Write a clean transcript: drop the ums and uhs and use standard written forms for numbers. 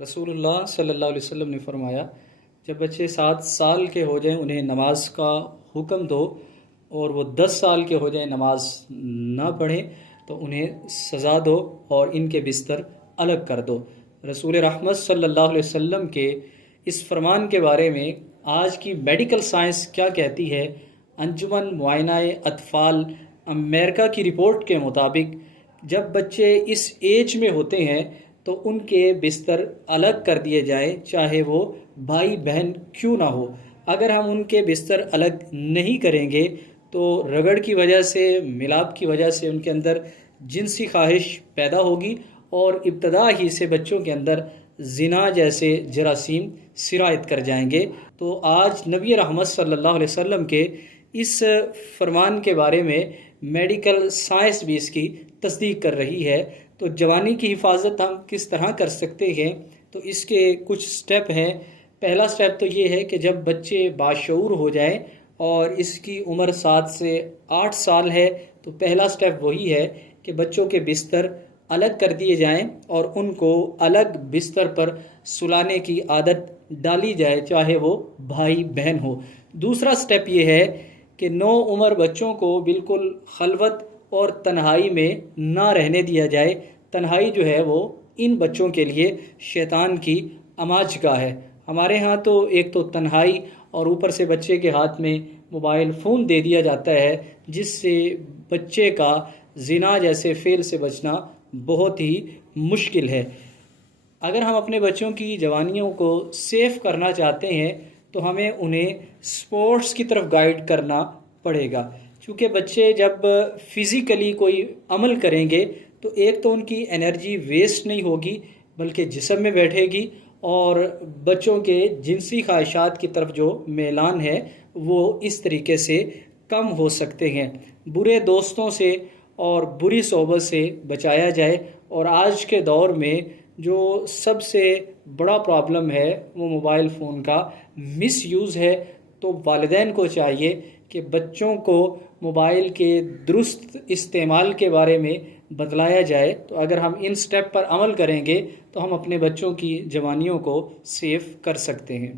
رسول اللہ صلی اللہ علیہ وسلم نے فرمایا، جب بچے 7 سال کے ہو جائیں انہیں نماز کا حکم دو، اور وہ 10 سال کے ہو جائیں نماز نہ پڑھیں تو انہیں سزا دو اور ان کے بستر الگ کر دو۔ رسول رحمت صلی اللہ علیہ وسلم کے اس فرمان کے بارے میں آج کی میڈیکل سائنس کیا کہتی ہے؟ انجمن معائنہ اطفال امریکہ کی رپورٹ کے مطابق جب بچے اس ایج میں ہوتے ہیں تو ان کے بستر الگ کر دیے جائیں، چاہے وہ بھائی بہن کیوں نہ ہو۔ اگر ہم ان کے بستر الگ نہیں کریں گے تو رگڑ کی وجہ سے، ملاپ کی وجہ سے ان کے اندر جنسی خواہش پیدا ہوگی، اور ابتدا ہی سے بچوں کے اندر زنا جیسے جراثیم سرایت کر جائیں گے۔ تو آج نبی رحمت صلی اللہ علیہ وسلم کے اس فرمان کے بارے میں میڈیکل سائنس بھی اس کی تصدیق کر رہی ہے۔ تو جوانی کی حفاظت ہم کس طرح کر سکتے ہیں؟ تو اس کے کچھ سٹیپ ہیں۔ پہلا سٹیپ تو یہ ہے کہ جب بچے باشعور ہو جائیں اور اس کی عمر 7 سے 8 سال ہے تو پہلا سٹیپ وہی ہے کہ بچوں کے بستر الگ کر دیے جائیں اور ان کو الگ بستر پر سلانے کی عادت ڈالی جائے، چاہے وہ بھائی بہن ہو۔ دوسرا سٹیپ یہ ہے کہ نو عمر بچوں کو بالکل خلوت اور تنہائی میں نہ رہنے دیا جائے۔ تنہائی جو ہے وہ ان بچوں کے لیے شیطان کی اماج گاہ ہے۔ ہمارے ہاں تو ایک تو تنہائی اور اوپر سے بچے کے ہاتھ میں موبائل فون دے دیا جاتا ہے، جس سے بچے کا زنا جیسے فعل سے بچنا بہت ہی مشکل ہے۔ اگر ہم اپنے بچوں کی جوانیوں کو سیف کرنا چاہتے ہیں تو ہمیں انہیں سپورٹس کی طرف گائیڈ کرنا پڑے گا، کیونکہ بچے جب فزیکلی کوئی عمل کریں گے تو ایک تو ان کی انرجی ویسٹ نہیں ہوگی بلکہ جسم میں بیٹھے گی، اور بچوں کے جنسی خواہشات کی طرف جو میلان ہے وہ اس طریقے سے کم ہو سکتے ہیں۔ برے دوستوں سے اور بری صحبت سے بچایا جائے۔ اور آج کے دور میں جو سب سے بڑا پرابلم ہے وہ موبائل فون کا مس یوز ہے۔ تو والدین کو چاہیے کہ بچوں کو موبائل کے درست استعمال کے بارے میں بتلایا جائے۔ تو اگر ہم ان سٹیپ پر عمل کریں گے تو ہم اپنے بچوں کی جوانیوں کو سیف کر سکتے ہیں۔